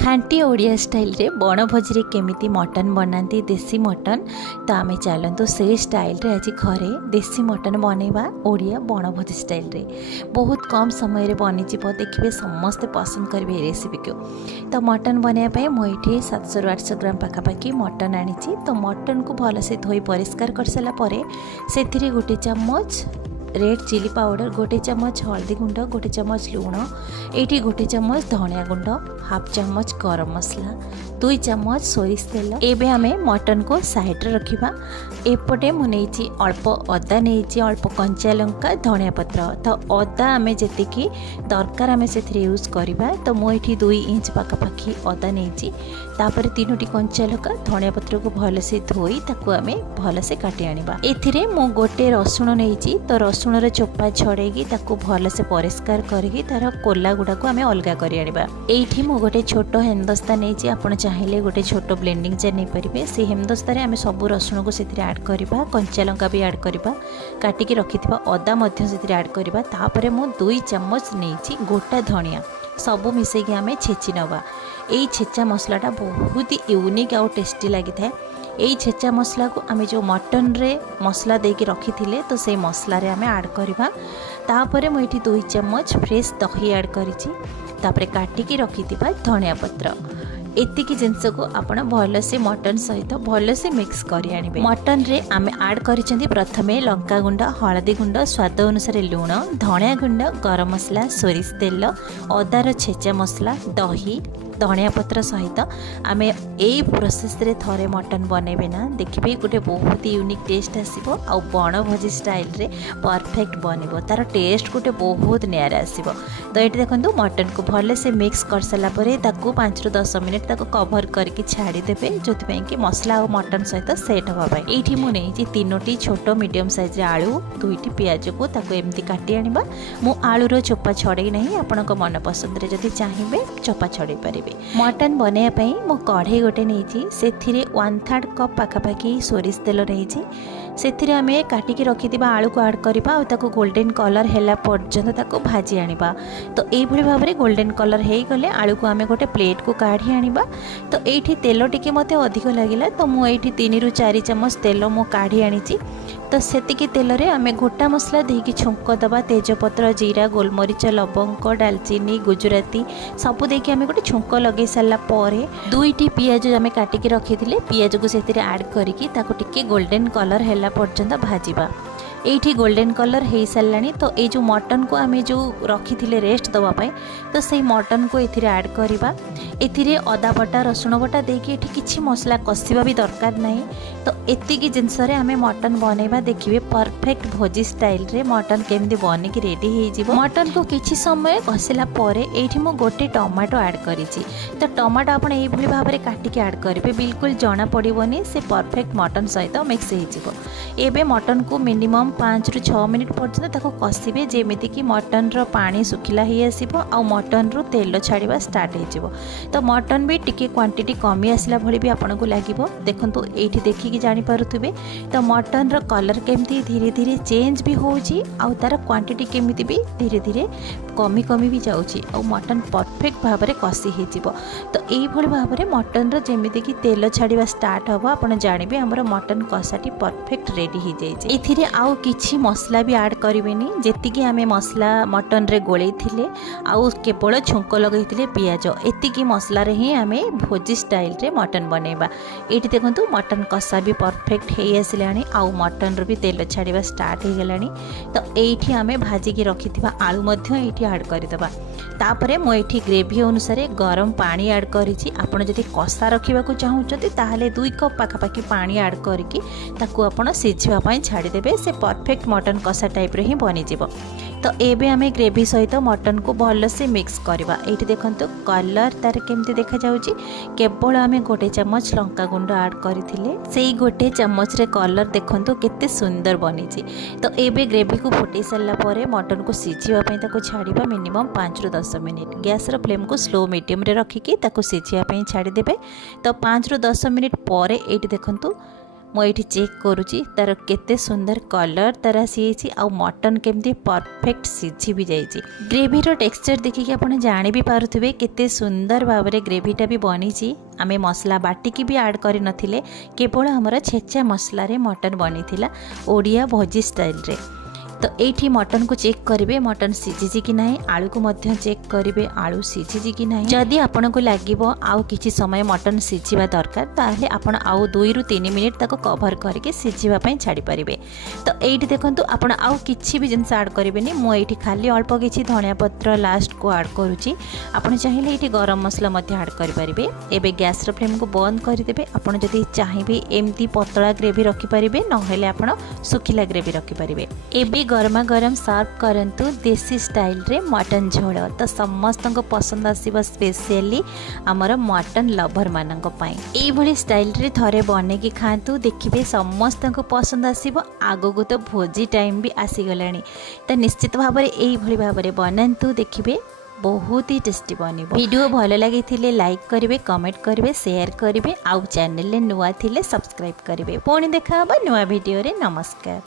खांटी Odia style रे बनभोजी रे केमिति मटन बनाती देसी मटन तो आमे चलतु से स्टाइल रे आज घरे देसी मटन बनैबा ओडिया बनभोजी स्टाइल रे बहुत कम समय रे बनी जिवो देखिबे समस्त पसंद करिवे रेसिपी को। तो मटन बनाया पाए मु एठी 700 800 ग्राम पाखापाखि मटन आनिछि। तो मटन को भल से धोई परिष्कार कर साला परे सेथिरे गोटे चम्मच रेड चिली पाउडर, गोटे चम्मच हल्दी गुंड, गोटे चम्मच लुण, एटी गोटे चम्मच धनिया गुंड, हाफ चम्मच गरम मसला, 2 चम्मच सोरिष तेल। एबे आमे मटन को साइड रे रखिबा। एपटे मु नेछि अल्प अदा नेछि, अल्प कंचा लंका, धनिया पत्र। तो अदा आमे जेतिकी दरकार आमे सेथि यूज करिबा। तो मु एठी 2 इंच पाखापाखि अदा नेछि। तापर 3टी कंचा लंका, धनिया पत्र को भल से धोई ताकू आमे भल से काटी आनिबा। एथिरे मु गोटे रसुण नेछि। तो रसुण रे चोपा छड़ेगी ताकू भल से परिष्कार करके तार कोला गुडा को आमे अलगा करि आनिबा। एठी मु गोटे छोटो हेमदस्ता नेछि। आपण चाहिले गोटे छोटो ब्लेंडिंग जार नै परिबे। से हेमदस्ता रे आमे सब रसुण को सेथि ऐड करबा, कंचा लंका भी ऐड करबा, काटिकी रखिथिबा अदा मध्य सेथि ऐड करबा। तापरे मु 2 चम्मच नेछि गोटा धनिया सबू मिसेकी आमे छेची नबा। एई छेचा मसलाटा बहुत यूनिक आउ टेस्टी लगी थाए। यही छेचा मसला को आमे जो मटन रे मसला देके रखी थिले तो से मसला रे आमे ऐड करबा। तापरे मु एठी 2 चम्मच फ्रेश दही ऐड करिछि। तापरे काटिकी रखिथिबा धनिया पत्र। एतिकी जिनस को आपण भल से मटन सहित भल से मिक्स करि आनिबे। मटन रे आमे ऐड करिसेंती प्रथमे लंका गुंड, हळदी गुंड, स्वाद अनुसार लुण, धनिया गुंड, गरम मसला, सोरिष तेल, अदार छेचा मसला, दही, धनिया पत्र सहित आमे एई प्रोसेस रे थरे मटन बनेबे ना देखिबे गोटे बहुत यूनिक टेस्ट आसीबो। आ बनभोजी स्टाइल रे परफेक्ट बनिबो। तार टेस्ट गोटे बहुत नियारा आसीबो। तो एटी देखंतु मटन को भले से मिक्स कर साला परे ताकू 5 ରୁ 10 मिनिट ताकू कवर करके छाड़ी देबे जोथि पई कि मसला और मटन सहित सेट होबा पई। एठी मु नेछि 3टी छोटो मीडियम साइज रे आलू, 2टी प्याज को ताकू एम्ति काटी आनिबा। मु आलू रो चोपा छड़े नहीं, आपनको मन पसंद रे जदि चाहिबे चोपा छड़े परिबे। मटन बनाया पई मु कढ़े गोटे नेछि। सेथिरे 1/3 कप पाखापाखि सोरिष तेल नेछि। सेथिरे आमे काटिकी रखिथिबा आलू को ऐड करबा और ताको गोल्डन कलर हेला पर्यंत ताको भाजी आनिबा। तो एई भली भाबरे गोल्डन कलर हेई गले आलू को आमे गोटे प्लेट को काढी आनिबा। तो एठी तेल टिके मते अधिक लागिला तो मु एठी 3 ରୁ 4 चम्मच तेल मु काढी आनिछि। तो सेतिकी तेल रे आमे गोटा मसला देकी छुंक दबा, तेजपत्र, जीरा, गोलमरीच, लवंग, दालचीनी, गुजराती सब देकी आमे गोटे छुंक लगे साला परे 2टी पियाज आमे काटिकी रखिथिले पियाज को सेतिरे ऐड करिकी ताको टिके गोल्डन कलर हेला पर्यंत भाजिबा। एठी गोल्डन कलर हे सारानी। तो ये जो मटन को आमे जो रखी थिले रेस्ट दवा पाए तो से मटन को एथिरे ऐड करिबा। एथिरे अदा बटा, रसुण बटा देकी एठी किछि मसला कसिबा भी दरकार नहीं। तो एतिकी जिनस रे आमे मटन बनैबा देखिबे परफेक्ट भोजी स्टाइल रे मटन केमदी बने की रेडी हे जिवो। मटन को किछि समय कसिला परे एठी मु गोटे टमाटो ऐड करिछि। तो टमाटो आपण एई भली भाबरे काटिके ऐड करिवे, बिल्कुल जणा पड़िबोनी, से परफेक्ट मटन सहित मिक्स हे जिवो। एबे मटन को मिनिमम 5 ରୁ 6 मिनिट पर्यंत ताको कसिबे जेमिति कि मटन रो पानी सुखिला ही आसीबो आ मटन रो तेल छाड़िबा स्टार्ट हे जिवो। तो मटन भी टिके क्वांटिटी कमी आसला भली भी आपन को लागिबो। देखंतु एठी देखि कि जानि पारुथुबे तो मटन रो कलर केमती धीरे धीरे चेंज भी होउची आ तार क्वांटिटी केमिति भी धीरे धीरे कमी कमी भी जाउची आ मटन परफेक्ट भाबरे कसी हे जिवो। तो एई भली भाबरे मटन रो जेमिति कि तेल छाड़िबा स्टार्ट हबो आपन जानिबे हमर मटन कसाटी परफेक्ट रेडी हे जाइछे। एथिरे आउ किछि मसला भी ऐड करिवेनी, जेतिकी आमे मसला मटन रे गोळै थिले आउ केवल छुंक लगै थिले पियाज, एतिकी मसला रे ही आमे भोजी स्टाइल रे मटन बनेबा। एठी देखंतु मटन कसा भी परफेक्ट हे आसिलानी आउ मटन रो भी तेल छाड़िबा स्टार्ट हे गेलानी। तो एठी आमे भाजी की रखिथिबा आलू मध्य एठी ऐड करिदबा। तापरे मो एठी ग्रेवी अनुसार गरम पानी ऐड करिछि। आपण जदि कसा रखिबा को चाहुचथि ताहाले 2 कप पाखापाखि पानी ऐड करके ताकू आपण सिझिबा पई छाड़ी देबे। से परफेक्ट मटन कसा टाइप रे ही बनी जिवो। तो एबे आमे ग्रेवी सहित मटन को भल से मिक्स करबा। एठी देखंतु कलर तार केमती देखा जाउची। केवल आमे गोटे चम्मच लंका गुंड ऐड करिथिले, सेई गोटे चम्मच रे कलर देखंतु केते सुंदर बनिची। तो एबे ग्रेवी को फुटै सारला परे मटन को सिझिबा पई ताको छाड़िबा मिनिमम 5 ରୁ 10 मिनिट। गैस रो फ्लेम को स्लो मीडियम रे रखिकी ताको सिझिबा पई छाड़ी देबे। तो 5 ରୁ 10 मिनिट परे एठी देखंतु मुझे चेक करुँची तार केते सुंदर कलर तार आसी आ मटन केमती परफेक्ट सिझी भी जाइए। ग्रेवीर टेक्सचर देखिए आप जानी भी पारुथिबे केते सुंदर भाव में ग्रेवीटा भी बनी। आमे मसला बाटिकी भी ऐड करि नथिले, केवल हमर छेचा मसला रे मटन बनी थिला ओडिया भोजी स्टाइल रे। तो ये मटन को चेक करेंगे मटन सीझी कि ना, आलू को मध्य चेक करेंगे आलू सीझी कि ना। जदि आपन को लगे आउ किछि समय मटन सीझा दरकार ताहले आपन आउ 2 ରୁ 3 मिनिट ताको कवर करके सीझापी छाड़ी पारे। तो ये देखो आपन आउ किछि भी जिनस ऐड करेंगे, मुझे खाली अल्प किछि धनिया पत्र लास्ट को ऐड करुँची। आपन चाहिए ये गरम मसला ऐड करेंगे। एबे गैस रो फ्लेम को बंद करदेवे। आपन जदि चाहिए एमती पतला ग्रेवी रखिपारे नहेले आपन सुखिला ग्रेवी रखिपारे। एबे गरमा गरम सर्व करंतु देसी स्टाइल रे मटन झोल। तो समस्त को पसंद आसीबो, स्पेशली आमर मटन लवर मानक पई एई भली स्टाइल रे थरे बने की खांतु, देखिबे समस्त को पसंद आसीबो। आगो को तो भोजी टाइम भी आसी गलानी, तो निश्चित भाव में एई भली भाव में बनांतु, देखिबे बहुत ही टेस्टी बनिबो। वीडियो भल लगी थिले लाइक करिवे, कमेंट करिवे, शेयर करिवे, आउ चैनल ले नुआ थिले सब्सक्राइब करिवे। पुणी देखा हबो नुआ वीडियो रे। नमस्कार।